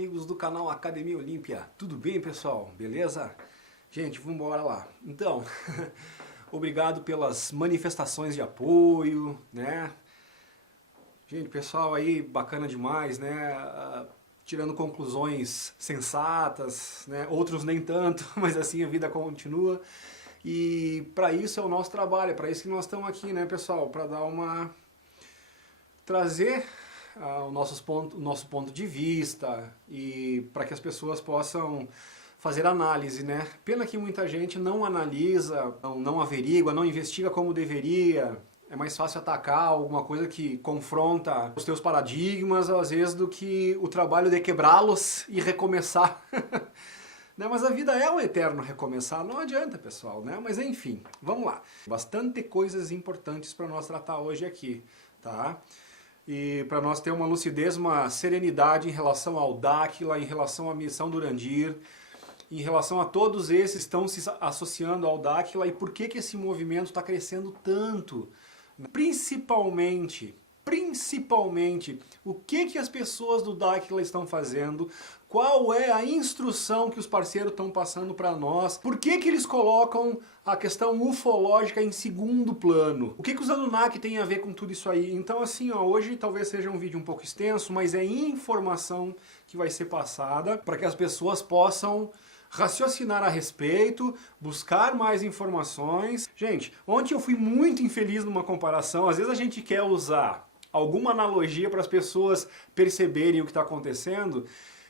amigos do canal Academia Olímpia, tudo bem pessoal? Beleza? Gente, vamos embora lá. Então, obrigado pelas manifestações de apoio, né? Gente, pessoal aí bacana demais, né? Tirando conclusões sensatas, né? Outros nem tanto, mas assim a vida continua. E para isso é o nosso trabalho, é para isso que nós estamos aqui, né, pessoal? Para dar uma... trazer o nosso ponto de vista e para que as pessoas possam fazer análise, né? Pena que muita gente não analisa, não averigua, não investiga como deveria. É mais fácil atacar alguma coisa que confronta os teus paradigmas, às vezes, do que o trabalho de quebrá-los e recomeçar. Né? Mas a vida é um eterno recomeçar, não adianta, pessoal, né? Mas enfim, vamos lá. Bastante coisas importantes para nós tratar hoje aqui, tá? E para nós ter uma lucidez, uma serenidade em relação ao Dáquila, em relação à missão do Urandir, em relação a todos esses que estão se associando ao Dáquila e por que esse movimento está crescendo tanto. Principalmente, o que as pessoas do Dáquila estão fazendo, qual é a instrução que os parceiros estão passando para nós, por que eles colocam a questão ufológica em segundo plano, o que os Anunnaki têm a ver com tudo isso aí. Então assim, ó, hoje talvez seja um vídeo um pouco extenso, mas é informação que vai ser passada para que as pessoas possam raciocinar a respeito, buscar mais informações. Gente, ontem eu fui muito infeliz numa comparação, às vezes a gente quer usar alguma analogia para as pessoas perceberem o que está acontecendo,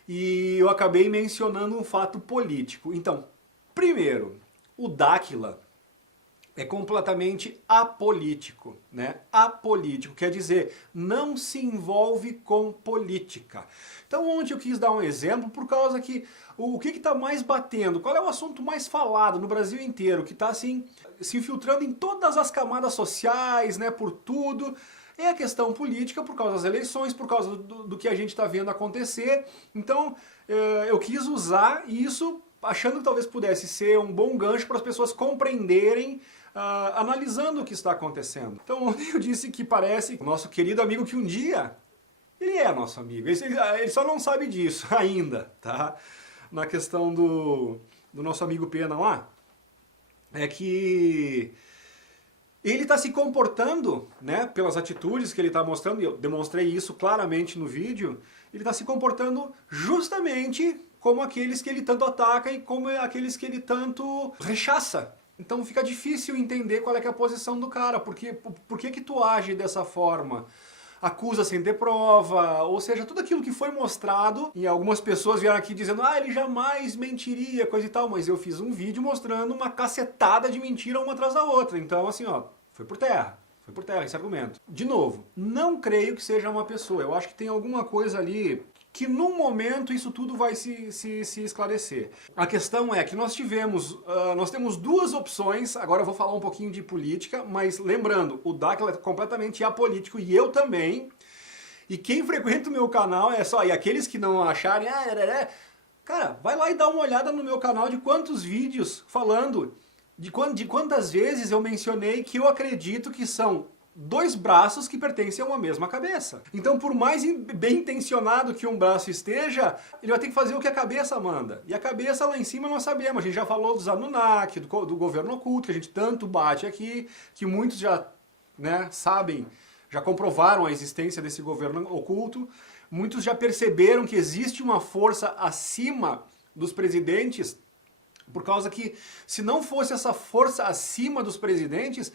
e eu acabei mencionando um fato político. Então, primeiro, o Dáquila é completamente apolítico, né? Apolítico, quer dizer, não se envolve com política. Então ontem eu quis dar um exemplo por causa que o que está mais batendo, qual é o assunto mais falado no Brasil inteiro, que está assim, se infiltrando em todas as camadas sociais, né, por tudo, é a questão política por causa das eleições, por causa do que a gente está vendo acontecer. Então eu quis usar isso achando que talvez pudesse ser um bom gancho para as pessoas compreenderem, analisando o que está acontecendo. Então ontem eu disse que parece o nosso querido amigo que um dia, ele é nosso amigo, ele só não sabe disso ainda, tá? Na questão do nosso amigo Pena lá, é que ele está se comportando, né, pelas atitudes que ele está mostrando, e eu demonstrei isso claramente no vídeo, ele está se comportando justamente como aqueles que ele tanto ataca e como aqueles que ele tanto rechaça. Então fica difícil entender qual é, que é a posição do cara, por que tu age dessa forma? Acusa sem ter prova, ou seja, tudo aquilo que foi mostrado, e algumas pessoas vieram aqui dizendo, ele jamais mentiria, coisa e tal, mas eu fiz um vídeo mostrando uma cacetada de mentira uma atrás da outra, então assim, ó, foi por terra esse argumento. De novo, não creio que seja uma pessoa, eu acho que tem alguma coisa ali que num momento isso tudo vai se esclarecer. A questão é que nós temos duas opções, agora eu vou falar um pouquinho de política, mas lembrando, o Dáquila é completamente apolítico e eu também, e quem frequenta o meu canal é só, e aqueles que não acharem, cara, vai lá e dá uma olhada no meu canal de quantos vídeos falando, de quantas vezes eu mencionei que eu acredito que são dois braços que pertencem a uma mesma cabeça. Então, por mais bem intencionado que um braço esteja, ele vai ter que fazer o que a cabeça manda. E a cabeça lá em cima nós sabemos, a gente já falou dos Anunnaki, do governo oculto, que a gente tanto bate aqui, que muitos já, né, sabem, já comprovaram a existência desse governo oculto, muitos já perceberam que existe uma força acima dos presidentes, por causa que, se não fosse essa força acima dos presidentes,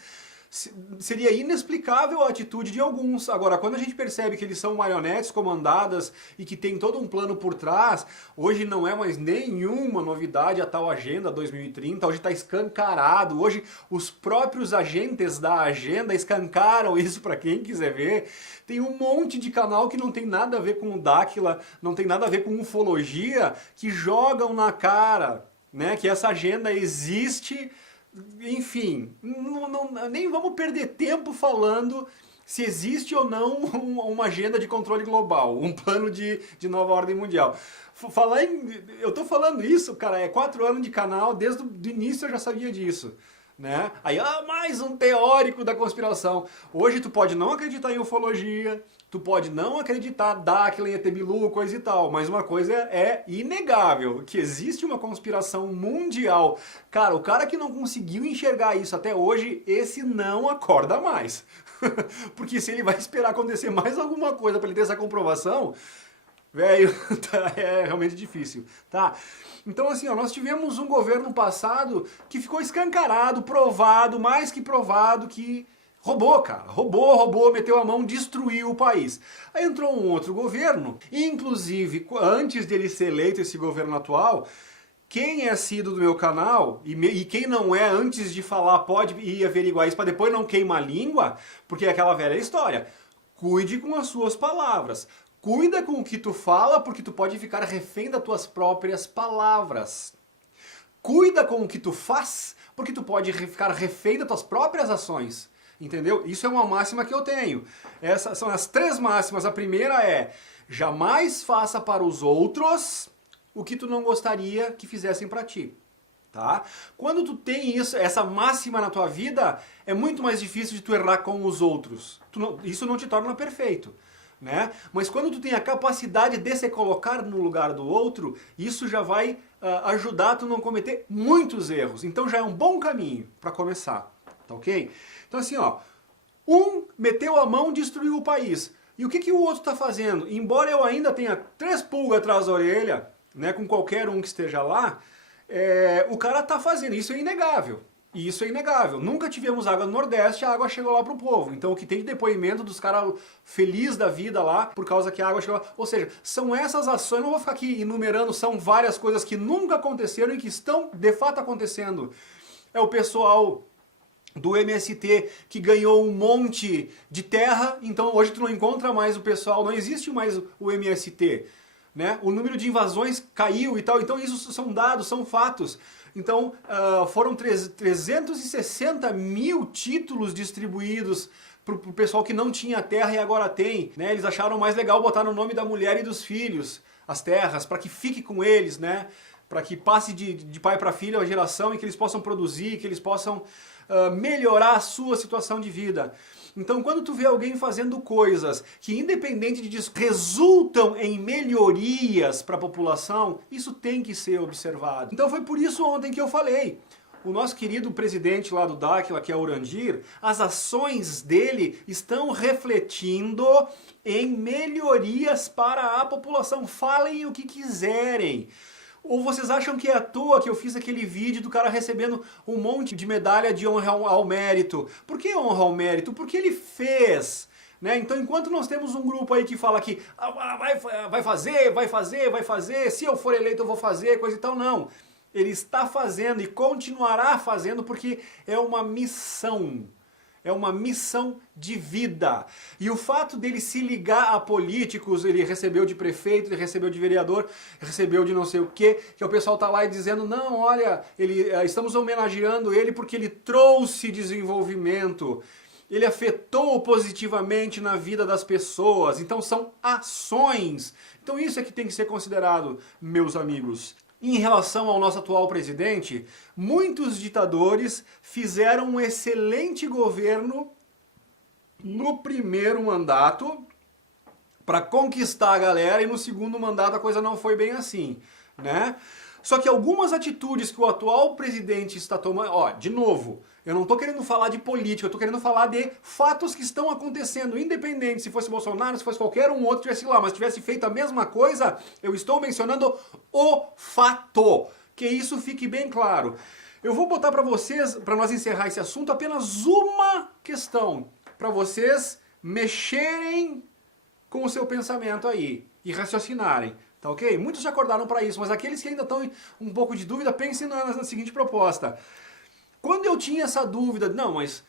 seria inexplicável a atitude de alguns. Agora, quando a gente percebe que eles são marionetes comandadas e que tem todo um plano por trás, hoje não é mais nenhuma novidade a tal Agenda 2030, hoje está escancarado, hoje os próprios agentes da agenda escancaram isso para quem quiser ver. Tem um monte de canal que não tem nada a ver com o Dáquila, não tem nada a ver com ufologia, que jogam na cara, né, que essa agenda existe. Enfim, nem vamos perder tempo falando se existe ou não uma agenda de controle global, um plano de nova ordem mundial. Eu tô falando isso, cara, é 4 anos de canal, desde o início eu já sabia disso. né? Aí, mais um teórico da conspiração. Hoje tu pode não acreditar em ufologia, tu pode não acreditar Dáquila, em ET Bilu, coisa e tal, mas uma coisa é inegável, que existe uma conspiração mundial. Cara, o cara que não conseguiu enxergar isso até hoje, esse não acorda mais. Porque se ele vai esperar acontecer mais alguma coisa para ele ter essa comprovação, velho, é realmente difícil, tá? Então assim, ó, nós tivemos um governo passado que ficou escancarado, provado, mais que provado, que roubou, cara. Roubou, meteu a mão, destruiu o país. Aí entrou um outro governo, inclusive antes dele ser eleito, esse governo atual, quem é assíduo do meu canal, e quem não é, antes de falar, pode ir averiguar isso para depois não queimar a língua, porque é aquela velha história. Cuide com as suas palavras. Cuida com o que tu fala, porque tu pode ficar refém das tuas próprias palavras. Cuida com o que tu faz, porque tu pode ficar refém das tuas próprias ações. Entendeu? Isso é uma máxima que eu tenho. Essas são as 3 máximas. A primeira é: jamais faça para os outros o que tu não gostaria que fizessem para ti. Tá? Quando tu tem isso, essa máxima na tua vida, é muito mais difícil de tu errar com os outros. Isso não te torna perfeito. Né? Mas quando tu tem a capacidade de se colocar no lugar do outro, isso já vai ajudar tu não cometer muitos erros. Então já é um bom caminho para começar, tá ok? Então assim, ó, meteu a mão, destruiu o país. E o que o outro está fazendo? Embora eu ainda tenha 3 pulgas atrás da orelha, né, com qualquer um que esteja lá, o cara está fazendo, isso é inegável. E isso é inegável. Nunca tivemos água no Nordeste, a água chegou lá pro povo. Então o que tem de depoimento dos caras felizes da vida lá, por causa que a água chegou lá. Ou seja, são essas ações, não vou ficar aqui enumerando, são várias coisas que nunca aconteceram e que estão de fato acontecendo. É o pessoal do MST que ganhou um monte de terra, então hoje tu não encontra mais o pessoal, não existe mais o MST. Né? O número de invasões caiu e tal, então isso são dados, são fatos. Então foram 360 mil títulos distribuídos para o pessoal que não tinha terra e agora tem. Né? Eles acharam mais legal botar no nome da mulher e dos filhos as terras, para que fique com eles, né? Para que passe de pai para filho a geração e que eles possam produzir, que eles possam melhorar a sua situação de vida. Então quando tu vê alguém fazendo coisas que independente disso resultam em melhorias para a população, isso tem que ser observado. Então foi por isso ontem que eu falei, o nosso querido presidente lá do Dáquila, que é o Urandir, as ações dele estão refletindo em melhorias para a população. Falem o que quiserem. Ou vocês acham que é à toa que eu fiz aquele vídeo do cara recebendo um monte de medalha de honra ao mérito? Por que honra ao mérito? Porque ele fez. Né? Então enquanto nós temos um grupo aí que fala que vai fazer, se eu for eleito eu vou fazer, coisa e tal, não. Ele está fazendo e continuará fazendo porque é uma missão. É uma missão de vida. E o fato dele se ligar a políticos, ele recebeu de prefeito, ele recebeu de vereador, recebeu de não sei o quê, que o pessoal tá lá e dizendo, não, olha, estamos homenageando ele porque ele trouxe desenvolvimento, ele afetou positivamente na vida das pessoas, então são ações. Então isso é que tem que ser considerado, meus amigos. Em relação ao nosso atual presidente, muitos ditadores fizeram um excelente governo no primeiro mandato para conquistar a galera e no segundo mandato a coisa não foi bem assim, né? Só que algumas atitudes que o atual presidente está tomando, ó, de novo, eu não estou querendo falar de política, eu estou querendo falar de fatos que estão acontecendo, independente se fosse Bolsonaro, se fosse qualquer um outro que estivesse lá, mas tivesse feito a mesma coisa, eu estou mencionando o fato, que isso fique bem claro. Eu vou botar para vocês, para nós encerrar esse assunto, apenas uma questão, para vocês mexerem com o seu pensamento aí e raciocinarem. Tá ok? Muitos já acordaram para isso, mas aqueles que ainda estão um pouco de dúvida, pensem na seguinte proposta. Quando eu tinha essa dúvida, não, mas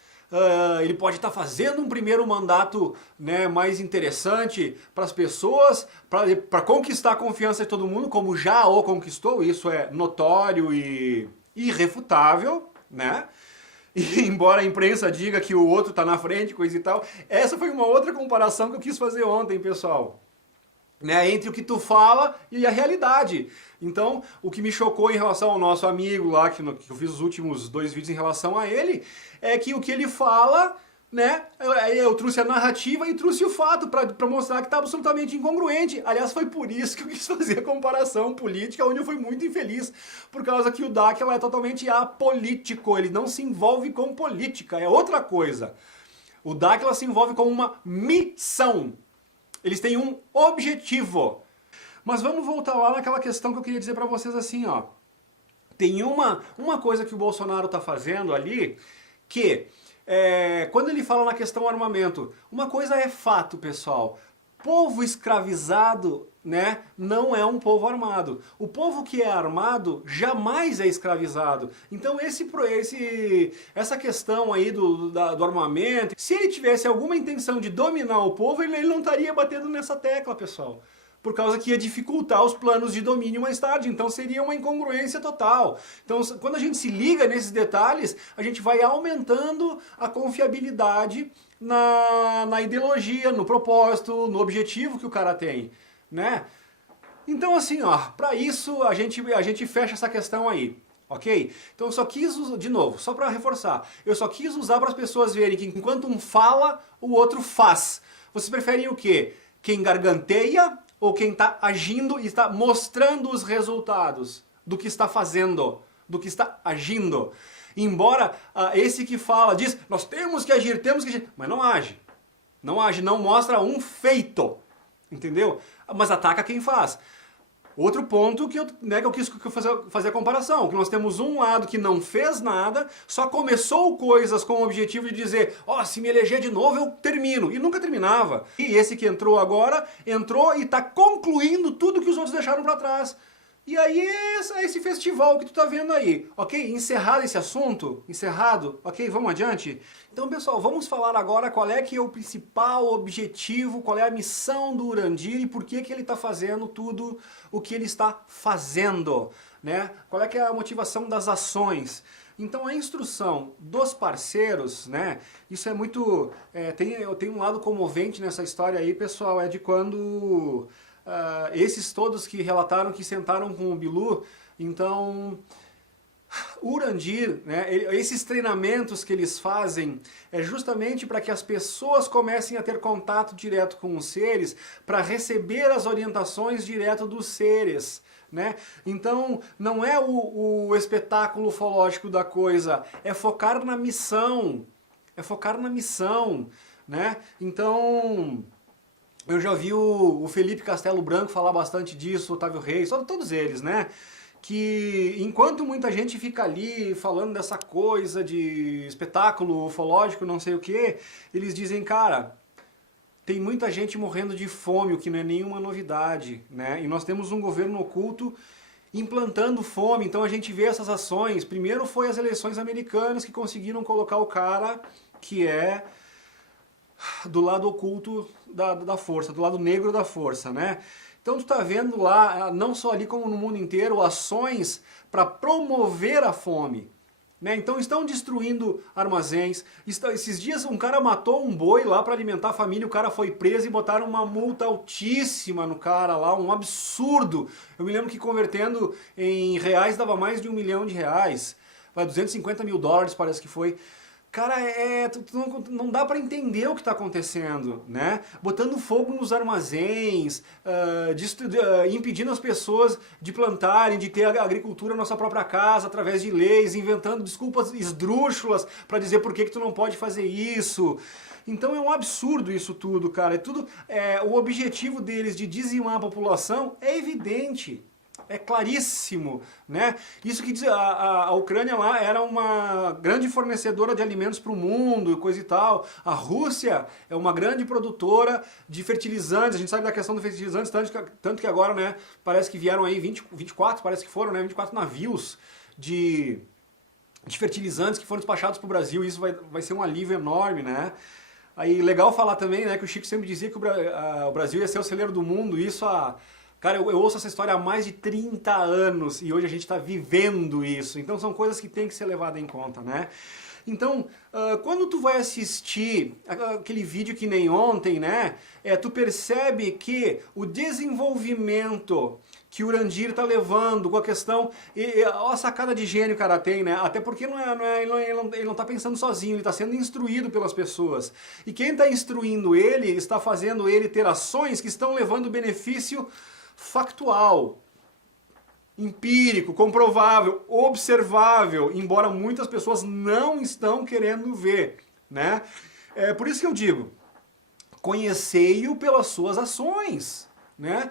ele pode estar fazendo um primeiro mandato, né, mais interessante para as pessoas, para conquistar a confiança de todo mundo, como já o conquistou, isso é notório e irrefutável, né? E embora a imprensa diga que o outro está na frente, coisa e tal, essa foi uma outra comparação que eu quis fazer ontem, pessoal. né, entre o que tu fala e a realidade. Então, o que me chocou em relação ao nosso amigo lá, que eu fiz os últimos 2 vídeos em relação a ele, é que o que ele fala, né, eu trouxe a narrativa e trouxe o fato para mostrar que está absolutamente incongruente. Aliás, foi por isso que eu quis fazer a comparação política, onde eu fui muito infeliz, por causa que o Daquila é totalmente apolítico, ele não se envolve com política, é outra coisa. O Daquila se envolve com uma missão. Eles têm um objetivo. Mas vamos voltar lá naquela questão que eu queria dizer para vocês assim, ó. Tem uma coisa que o Bolsonaro está fazendo ali, que quando ele fala na questão armamento, uma coisa é fato, pessoal. Povo escravizado, né, não é um povo armado. O povo que é armado jamais é escravizado. Então essa questão aí do armamento, se ele tivesse alguma intenção de dominar o povo, ele não estaria batendo nessa tecla, pessoal. Por causa que ia dificultar os planos de domínio mais tarde, então seria uma incongruência total. Então, quando a gente se liga nesses detalhes, a gente vai aumentando a confiabilidade na ideologia, no propósito, no objetivo que o cara tem, né? Então, assim, ó, para isso a gente fecha essa questão aí. Ok? Então eu só quis usar, de novo, só para reforçar, eu só quis usar para as pessoas verem que enquanto um fala, o outro faz. Vocês preferem o quê? Quem garganteia ou quem está agindo e está mostrando os resultados do que está fazendo, do que está agindo? Embora esse que fala, diz, nós temos que agir, mas não age. Não age, não mostra um feito. Entendeu? Mas ataca quem faz. Outro ponto que eu quis fazer a comparação, que nós temos um lado que não fez nada, só começou coisas com o objetivo de dizer, ó, se me eleger de novo eu termino, e nunca terminava. E esse que entrou agora, entrou e está concluindo tudo que os outros deixaram para trás. E aí é esse festival que tu tá vendo aí, ok? Encerrado esse assunto, encerrado, ok? Vamos adiante? Então, pessoal, vamos falar agora qual é que é o principal objetivo, qual é a missão do Urandir e por que ele está fazendo tudo o que ele está fazendo, né? Qual é que é a motivação das ações? Então a instrução dos parceiros, né? Isso é muito... tem um lado comovente nessa história aí, pessoal, é de quando... esses todos que relataram que sentaram com o Bilu, então o Urandir, né, esses treinamentos que eles fazem é justamente para que as pessoas comecem a ter contato direto com os seres, para receber as orientações direto dos seres. Né? Então não é o espetáculo ufológico da coisa, é focar na missão, né? Então... eu já vi o Felipe Castelo Branco falar bastante disso, o Otávio Reis, todos eles, né? Que enquanto muita gente fica ali falando dessa coisa de espetáculo ufológico, não sei o que, eles dizem, cara, tem muita gente morrendo de fome, o que não é nenhuma novidade, né? E nós temos um governo oculto implantando fome, então a gente vê essas ações. Primeiro foi as eleições americanas que conseguiram colocar o cara que é... do lado oculto da força, do lado negro da força, né? Então tu tá vendo lá, não só ali como no mundo inteiro, ações para promover a fome, né? Então estão destruindo armazéns. Esses dias um cara matou um boi lá para alimentar a família, o cara foi preso e botaram uma multa altíssima no cara lá, um absurdo. Eu me lembro que convertendo em reais dava mais de R$1 milhão, vai 250 mil dólares parece que foi. Cara, não dá para entender o que está acontecendo, né? Botando fogo nos armazéns, impedindo as pessoas de plantarem, de ter a agricultura na sua própria casa, através de leis, inventando desculpas esdrúxulas para dizer por que tu não pode fazer isso. Então é um absurdo isso tudo, cara. O objetivo deles de dizimar a população é evidente. É claríssimo, né? Isso que diz, a Ucrânia lá era uma grande fornecedora de alimentos para o mundo, coisa e tal. A Rússia é uma grande produtora de fertilizantes, a gente sabe da questão dos fertilizantes, tanto que agora, né, parece que vieram aí 24, parece que foram, né, 24 navios de fertilizantes que foram despachados para o Brasil, e isso vai ser um alívio enorme, né? Aí legal falar também, né, que o Chico sempre dizia que o Brasil ia ser o celeiro do mundo, isso Cara, eu ouço essa história há mais de 30 anos e hoje a gente está vivendo isso. Então são coisas que tem que ser levadas em conta, né? Então, quando tu vai assistir aquele vídeo que nem ontem, né, tu percebe que o desenvolvimento que o Urandir tá levando com a questão, ó, a sacada de gênio que o cara tem, né? Até porque ele não tá pensando sozinho, ele tá sendo instruído pelas pessoas. E quem tá instruindo ele, está fazendo ele ter ações que estão levando benefício factual, empírico, comprovável, observável, embora muitas pessoas não estão querendo ver, né? É por isso que eu digo, conhecei-o pelas suas ações. Né?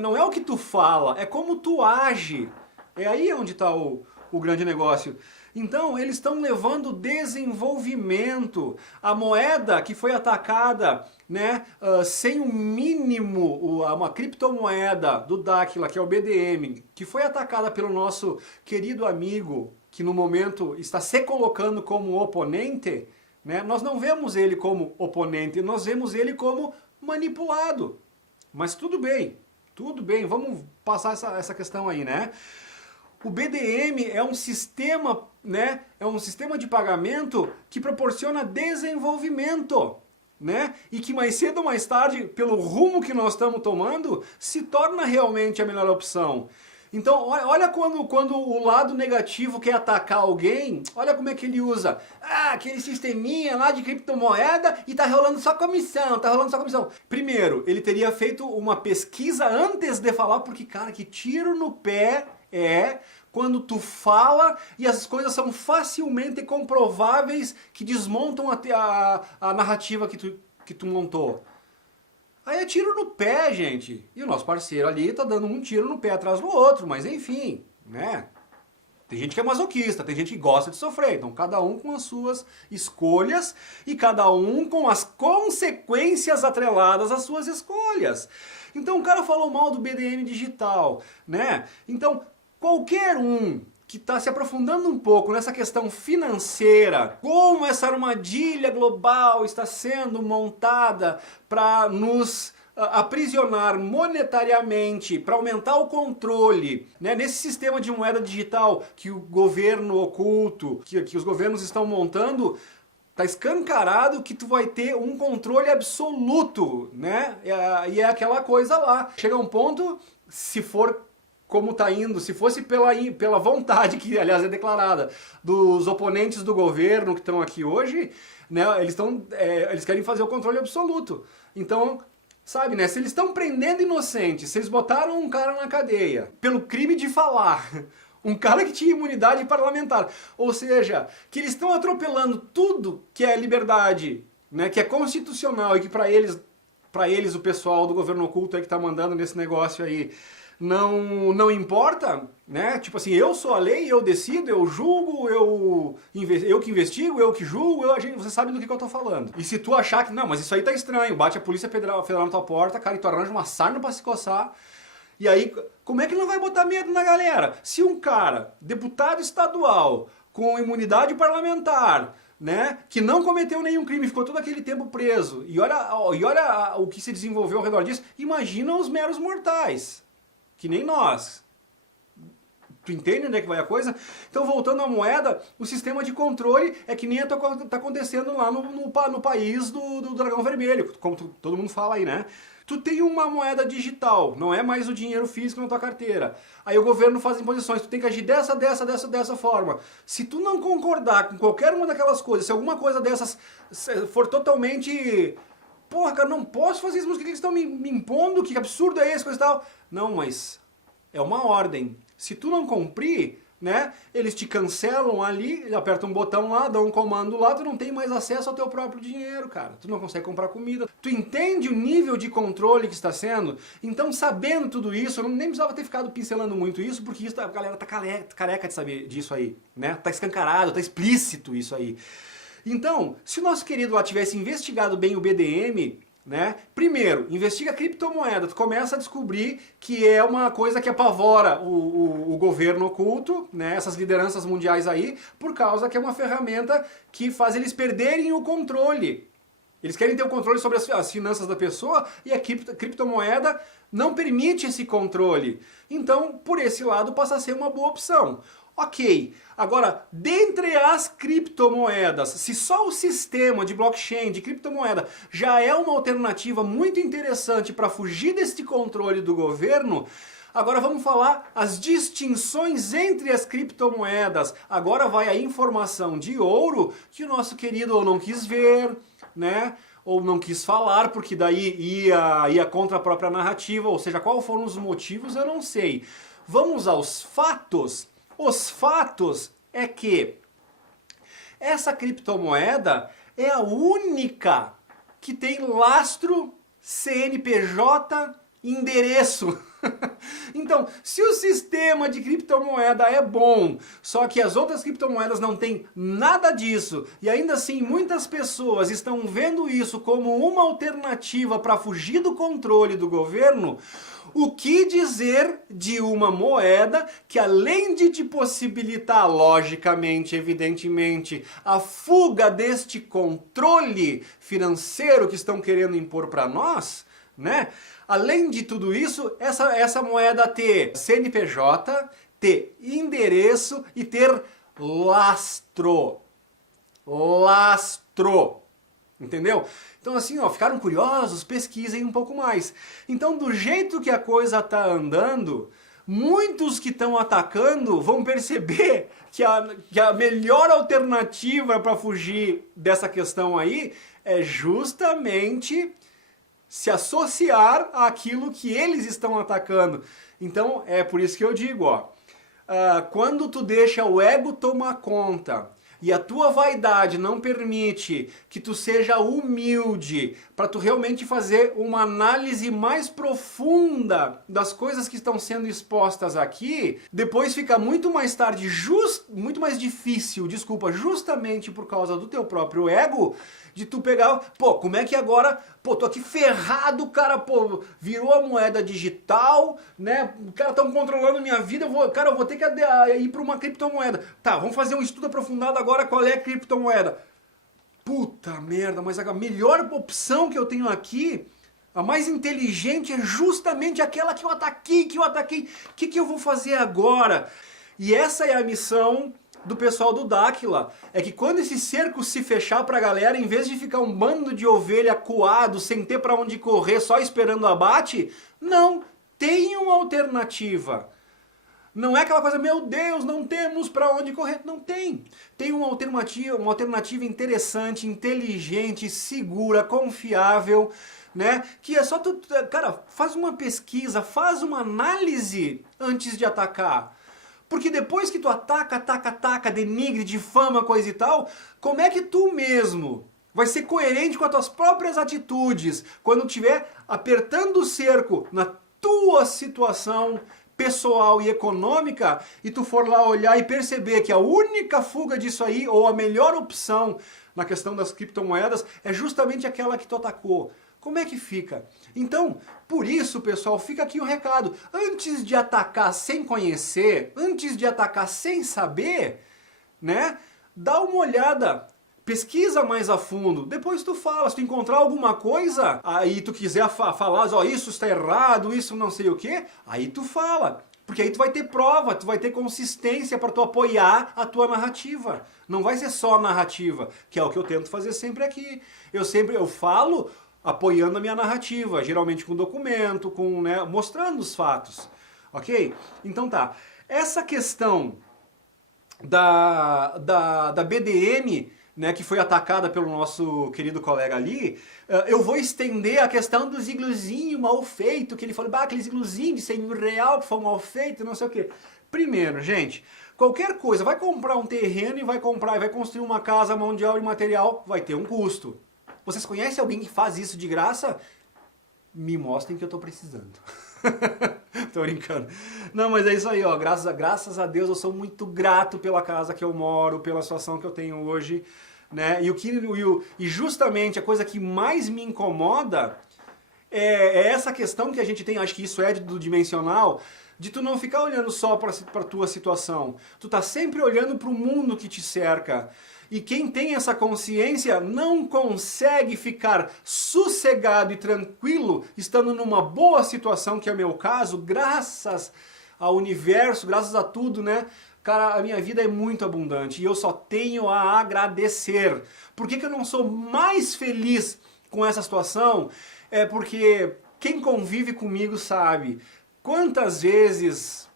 Não é o que tu fala, é como tu age. É aí onde está o grande negócio. Então, eles estão levando desenvolvimento. A moeda que foi atacada, né, sem o mínimo, uma criptomoeda do Daquila, que é o BDM, que foi atacada pelo nosso querido amigo, que no momento está se colocando como oponente, né, nós não vemos ele como oponente, nós vemos ele como manipulado. Mas tudo bem, vamos passar essa questão aí, né? O BDM é um sistema, né? É um sistema de pagamento que proporciona desenvolvimento, né? E que mais cedo ou mais tarde, pelo rumo que nós estamos tomando, se torna realmente a melhor opção. Então, olha quando o lado negativo quer atacar alguém, olha como é que ele usa. Ah, aquele sisteminha lá de criptomoeda e tá rolando só comissão, tá rolando só comissão. Primeiro, ele teria feito uma pesquisa antes de falar, porque, cara, que tiro no pé é quando tu fala e as coisas são facilmente comprováveis que desmontam a narrativa que tu montou. Aí é tiro no pé, gente. E o nosso parceiro ali tá dando um tiro no pé atrás do outro, mas enfim, né? Tem gente que é masoquista, tem gente que gosta de sofrer, então cada um com as suas escolhas e cada um com as consequências atreladas às suas escolhas. Então o cara falou mal do BDM digital, né? Então qualquer um que está se aprofundando um pouco nessa questão financeira, como essa armadilha global está sendo montada para nos aprisionar monetariamente, para aumentar o controle, né, nesse sistema de moeda digital que o governo oculto, que os governos estão montando, tá escancarado que tu vai ter um controle absoluto, né? E é aquela coisa lá. Chega um ponto, se for como está indo, se fosse pela vontade, que aliás é declarada, dos oponentes do governo que estão aqui hoje, né, eles querem fazer o controle absoluto. Então, sabe, né, se eles estão prendendo inocentes, se eles botaram um cara na cadeia pelo crime de falar, um cara que tinha imunidade parlamentar, ou seja, que eles estão atropelando tudo que é liberdade, né, que é constitucional e que para eles o pessoal do governo oculto aí que está mandando nesse negócio aí, não importa, né? Tipo assim, eu sou a lei, eu decido, eu julgo, eu que investigo, eu que julgo, você sabe do que eu tô falando. E se tu achar que, não, mas isso aí tá estranho, bate a Polícia Federal na tua porta, cara, e tu arranja uma sarna pra se coçar, e aí, como é que não vai botar medo na galera? Se um cara, deputado estadual, com imunidade parlamentar, né, que não cometeu nenhum crime, ficou todo aquele tempo preso, e olha o que se desenvolveu ao redor disso, imagina os meros mortais. Que nem nós. Tu entende onde é que vai a coisa? Então, voltando à moeda, o sistema de controle é que nem está acontecendo lá no país do dragão vermelho, como todo mundo fala aí, né? Tu tem uma moeda digital, não é mais o dinheiro físico na tua carteira. Aí o governo faz imposições, tu tem que agir dessa forma. Se tu não concordar com qualquer uma daquelas coisas, se alguma coisa dessas for totalmente... Porra, cara, não posso fazer isso, mas o que eles estão me impondo? Que absurdo é esse, coisa e tal? Não, mas é uma ordem. Se tu não cumprir, né, eles te cancelam ali, apertam um botão lá, dão um comando lá, tu não tem mais acesso ao teu próprio dinheiro, cara. Tu não consegue comprar comida. Tu entende o nível de controle que está sendo? Então, sabendo tudo isso, eu nem precisava ter ficado pincelando muito isso, porque isso, a galera tá careca de saber disso aí, né? Tá escancarado, tá explícito isso aí. Então, se o nosso querido lá tivesse investigado bem o BDM, né? Primeiro, investiga a criptomoeda, tu começa a descobrir que é uma coisa que apavora o governo oculto, né? Essas lideranças mundiais aí, por causa que é uma ferramenta que faz eles perderem o controle. Eles querem ter o controle sobre as finanças da pessoa e a criptomoeda não permite esse controle. Então, por esse lado, passa a ser uma boa opção. Ok, agora, dentre as criptomoedas, se só o sistema de blockchain, de criptomoeda, já é uma alternativa muito interessante para fugir deste controle do governo, agora vamos falar as distinções entre as criptomoedas. Agora vai a informação de ouro que o nosso querido ou não quis ver, né? Ou não quis falar, porque daí ia contra a própria narrativa, ou seja, quais foram os motivos, eu não sei. Vamos aos fatos. Os fatos é que essa criptomoeda é a única que tem lastro, CNPJ, endereço. Então, se o sistema de criptomoeda é bom, só que as outras criptomoedas não têm nada disso, e ainda assim muitas pessoas estão vendo isso como uma alternativa para fugir do controle do governo, o que dizer de uma moeda que, além de te possibilitar, logicamente, evidentemente, a fuga deste controle financeiro que estão querendo impor para nós, né? Além de tudo isso, essa moeda ter CNPJ, ter endereço e ter lastro. Lastro. Entendeu? Então assim, ó, ficaram curiosos? Pesquisem um pouco mais. Então, do jeito que a coisa está andando, muitos que estão atacando vão perceber que a melhor alternativa para fugir dessa questão aí é justamente se associar àquilo que eles estão atacando. Então é por isso que eu digo, ó, quando tu deixa o ego tomar conta e a tua vaidade não permite que tu seja humilde para tu realmente fazer uma análise mais profunda das coisas que estão sendo expostas aqui, depois fica muito mais tarde, muito mais difícil, justamente por causa do teu próprio ego, de tu pegar, pô, como é que agora, pô, tô aqui ferrado, cara, pô, virou a moeda digital, né, cara, estão controlando minha vida, eu vou ter que ir para uma criptomoeda. Tá, vamos fazer um estudo aprofundado agora, qual é a criptomoeda? Puta merda, mas a melhor opção que eu tenho aqui, a mais inteligente, é justamente aquela que eu ataquei, o que eu vou fazer agora? E essa é a missão do pessoal do Daquila, é que quando esse cerco se fechar pra galera, em vez de ficar um bando de ovelha coado, sem ter pra onde correr, só esperando o abate, não, tem uma alternativa. Não é aquela coisa, meu Deus, não temos pra onde correr. Não tem. Tem uma alternativa interessante, inteligente, segura, confiável, né? Que é só tu, cara, faz uma pesquisa, faz uma análise antes de atacar. Porque depois que tu ataca, denigre, difama, coisa e tal, como é que tu mesmo vai ser coerente com as tuas próprias atitudes quando estiver apertando o cerco na tua situação pessoal e econômica e tu for lá olhar e perceber que a única fuga disso aí, ou a melhor opção na questão das criptomoedas, é justamente aquela que tu atacou? Como é que fica? Então, por isso, pessoal, fica aqui o recado. Antes de atacar sem conhecer, antes de atacar sem saber, né? Dá uma olhada, pesquisa mais a fundo, depois tu fala. Se tu encontrar alguma coisa, aí tu quiser falar, ó, isso está errado, isso não sei o quê, aí tu fala. Porque aí tu vai ter prova, tu vai ter consistência para tu apoiar a tua narrativa. Não vai ser só narrativa, que é o que eu tento fazer sempre aqui. Eu falo apoiando a minha narrativa, geralmente com documento, né, mostrando os fatos, ok? Então tá, essa questão da BDM, né, que foi atacada pelo nosso querido colega ali, eu vou estender a questão dos igluzinhos mal feito, que ele falou, aqueles igluzinhos de 100 mil real que foram mal feitos, não sei o quê. Primeiro, gente, qualquer coisa, vai comprar um terreno e vai construir uma casa, mão de obra e material, vai ter um custo. Vocês conhecem alguém que faz isso de graça? Me mostrem que eu tô precisando. Tô brincando. Não, mas é isso aí, ó. Graças a Deus eu sou muito grato pela casa que eu moro, pela situação que eu tenho hoje, né? E justamente a coisa que mais me incomoda é essa questão que a gente tem, acho que isso é do dimensional, de tu não ficar olhando só para tua situação. Tu tá sempre olhando para o mundo que te cerca. E quem tem essa consciência não consegue ficar sossegado e tranquilo, estando numa boa situação, que é o meu caso, graças ao universo, graças a tudo, né? Cara, a minha vida é muito abundante e eu só tenho a agradecer. Por que que eu não sou mais feliz com essa situação? É porque quem convive comigo sabe quantas vezes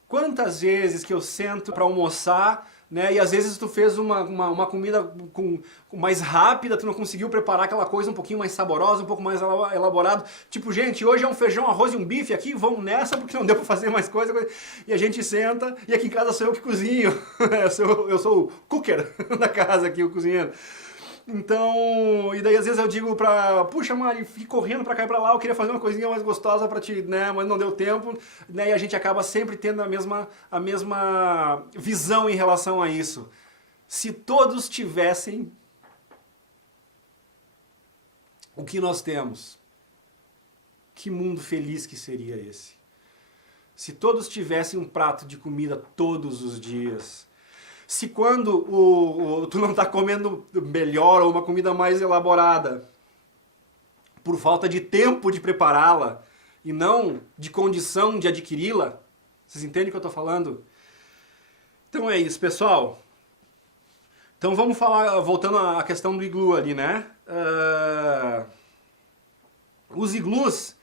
que eu sento para almoçar, né? E às vezes tu fez uma comida mais rápida, tu não conseguiu preparar aquela coisa um pouquinho mais saborosa, um pouco mais elaborado. Tipo, gente, hoje é um feijão, arroz e um bife aqui, vamos nessa porque não deu pra fazer mais coisa. E a gente senta, e aqui em casa sou eu que cozinho. Eu sou o cooker da casa aqui, o cozinheiro. Então, e daí às vezes eu digo pra, puxa Mari, fique correndo pra cá e pra lá, eu queria fazer uma coisinha mais gostosa pra ti, né, mas não deu tempo, né, e a gente acaba sempre tendo a mesma visão em relação a isso. Se todos tivessem o que nós temos, que mundo feliz que seria esse? Se todos tivessem um prato de comida todos os dias, se quando tu não está comendo melhor ou uma comida mais elaborada, por falta de tempo de prepará-la e não de condição de adquiri-la, vocês entendem o que eu estou falando? Então é isso, pessoal. Então vamos falar, voltando à questão do iglu ali, né? Os iglus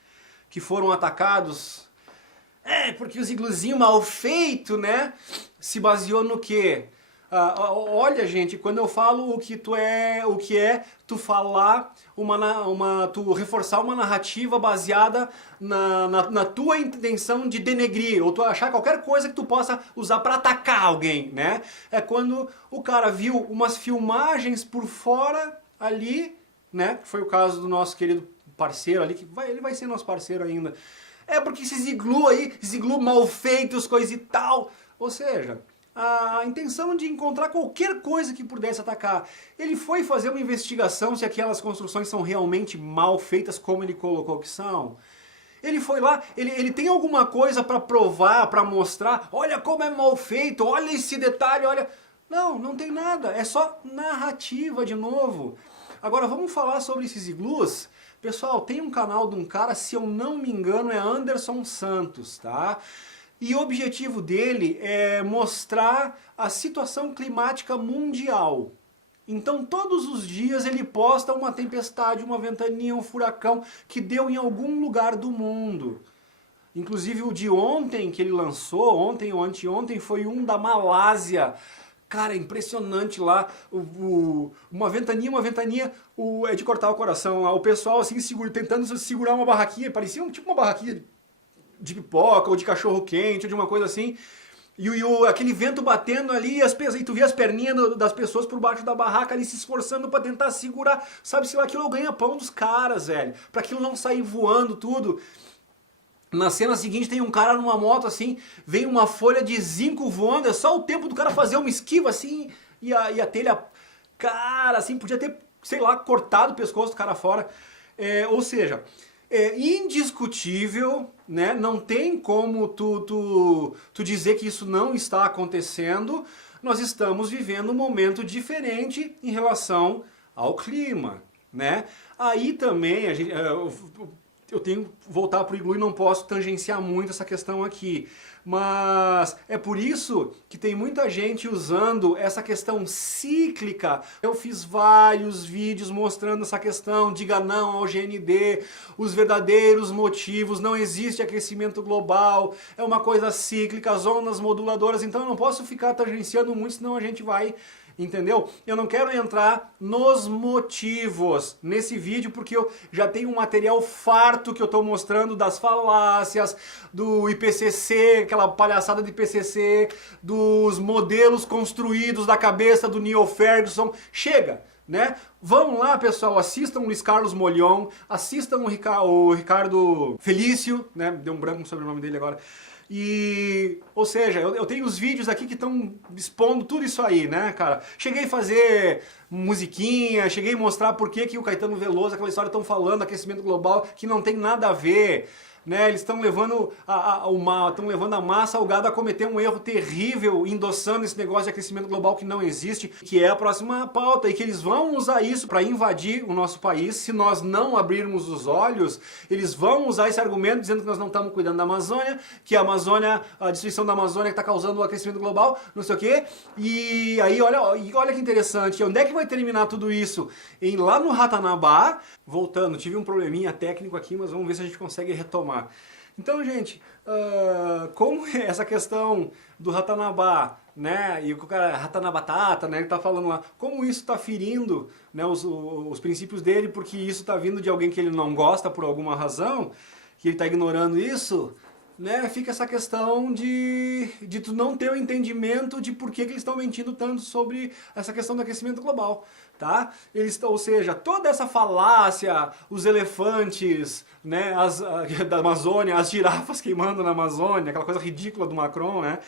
que foram atacados, porque os igluzinhos mal feitos, né? Se baseou no quê? Olha, gente, quando eu falo o que é tu falar tu reforçar uma narrativa baseada na tua intenção de denegrir, ou tu achar qualquer coisa que tu possa usar para atacar alguém, né? É quando o cara viu umas filmagens por fora ali, né? Que foi o caso do nosso querido parceiro ali, ele vai ser nosso parceiro ainda. É porque esses iglu mal feitos, coisa e tal. Ou seja, a intenção de encontrar qualquer coisa que pudesse atacar. Ele foi fazer uma investigação se aquelas construções são realmente mal feitas como ele colocou que são. Ele foi lá, ele tem alguma coisa para provar, para mostrar, olha como é mal feito, olha esse detalhe, olha... Não, não tem nada, é só narrativa de novo. Agora vamos falar sobre esses iglus. Pessoal, tem um canal de um cara, se eu não me engano, é Anderson Santos, tá? E o objetivo dele é mostrar a situação climática mundial. Então todos os dias ele posta uma tempestade, uma ventania, um furacão que deu em algum lugar do mundo. Inclusive o de ontem que ele lançou, ontem ou anteontem, foi um da Malásia. Cara, impressionante lá, uma ventania, é de cortar o coração lá. O pessoal assim, tentando segurar uma barraquinha, parecia tipo uma barraquinha de pipoca, ou de cachorro quente, ou de uma coisa assim. E aquele vento batendo ali, e tu via as perninhas das pessoas por baixo da barraca ali se esforçando pra tentar segurar. Sabe, se aquilo é o ganha-pão dos caras, velho. Pra aquilo não sair voando tudo. Na cena seguinte tem um cara numa moto assim, vem uma folha de zinco voando, é só o tempo do cara fazer uma esquiva assim, e a telha, cara, assim, podia ter, sei lá, cortado o pescoço do cara fora. Ou seja, é indiscutível, né? Não tem como tu dizer que isso não está acontecendo. Nós estamos vivendo um momento diferente em relação ao clima, né? Aí também eu tenho que voltar para o iglu e não posso tangenciar muito essa questão aqui. Mas é por isso que tem muita gente usando essa questão cíclica. Eu fiz vários vídeos mostrando essa questão, diga não ao GND, os verdadeiros motivos, não existe aquecimento global, é uma coisa cíclica, as ondas moduladoras, então eu não posso ficar tangenciando muito, senão a gente vai... Entendeu? Eu não quero entrar nos motivos nesse vídeo porque eu já tenho um material farto que eu estou mostrando das falácias, do IPCC, aquela palhaçada de IPCC, dos modelos construídos da cabeça do Neil Ferguson. Chega! Né? Vão lá, pessoal, assistam o Luiz Carlos Molhon, assistam o Ricardo Felício, né? Deu um branco no sobrenome dele agora. Ou seja, eu tenho os vídeos aqui que estão expondo tudo isso aí, né, cara? Cheguei a fazer musiquinha, cheguei a mostrar por que o Caetano Veloso, aquela história estão falando, aquecimento global, que não tem nada a ver. né? Eles estão levando estão levando a massa, o gado a cometer um erro terrível, endossando esse negócio de aquecimento global que não existe, que é a próxima pauta, e que eles vão usar isso para invadir o nosso país. Se nós não abrirmos os olhos, eles vão usar esse argumento dizendo que nós não estamos cuidando da Amazônia, que a Amazônia, a destruição da Amazônia está causando o aquecimento global, não sei o quê. E aí, olha que interessante, onde é que vai terminar tudo isso? Lá no Ratanabá, voltando, tive um probleminha técnico aqui, mas vamos ver se a gente consegue retomar. Então, gente, como é essa questão do Ratanabá, né, e o cara, Ratanabatata, né, que tá falando lá, como isso está ferindo, né, os princípios dele, porque isso está vindo de alguém que ele não gosta por alguma razão, que ele está ignorando isso, né, fica essa questão de tu não ter o entendimento de por que eles estão mentindo tanto sobre essa questão do aquecimento global, tá? Ou seja, toda essa falácia, os elefantes, né, da Amazônia, as girafas queimando na Amazônia, aquela coisa ridícula do Macron, né?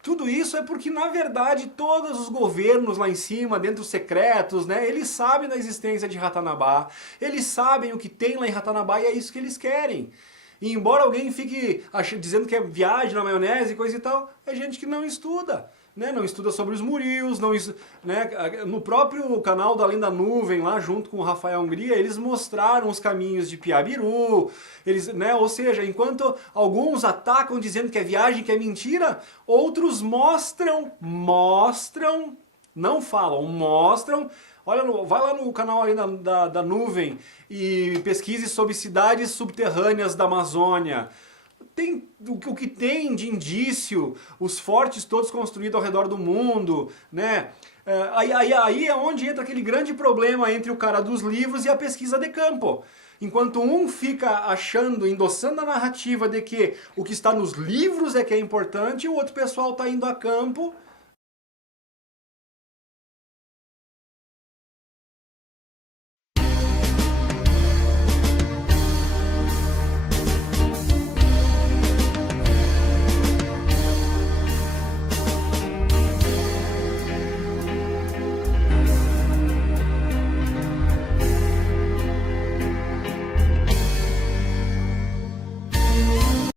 Tudo isso é porque, na verdade, todos os governos lá em cima, dentro dos secretos, né, eles sabem da existência de Ratanabá, eles sabem o que tem lá em Ratanabá e é isso que eles querem. E embora alguém fique dizendo que é viagem na maionese e coisa e tal, é gente que não estuda, né? Não estuda sobre os Murios, né? No próprio canal do Além da Nuvem, lá junto com o Rafael Hungria, eles mostraram os caminhos de Piabiru, né? Ou seja, enquanto alguns atacam dizendo que é viagem, que é mentira, outros mostram, não falam, mostram. Olha, vai lá no canal ali da Nuvem e pesquise sobre cidades subterrâneas da Amazônia. Tem o que tem de indício, os fortes todos construídos ao redor do mundo, né? Aí é onde entra aquele grande problema entre o cara dos livros e a pesquisa de campo. Enquanto um fica achando, endossando a narrativa de que o que está nos livros é que é importante, o outro pessoal está indo a campo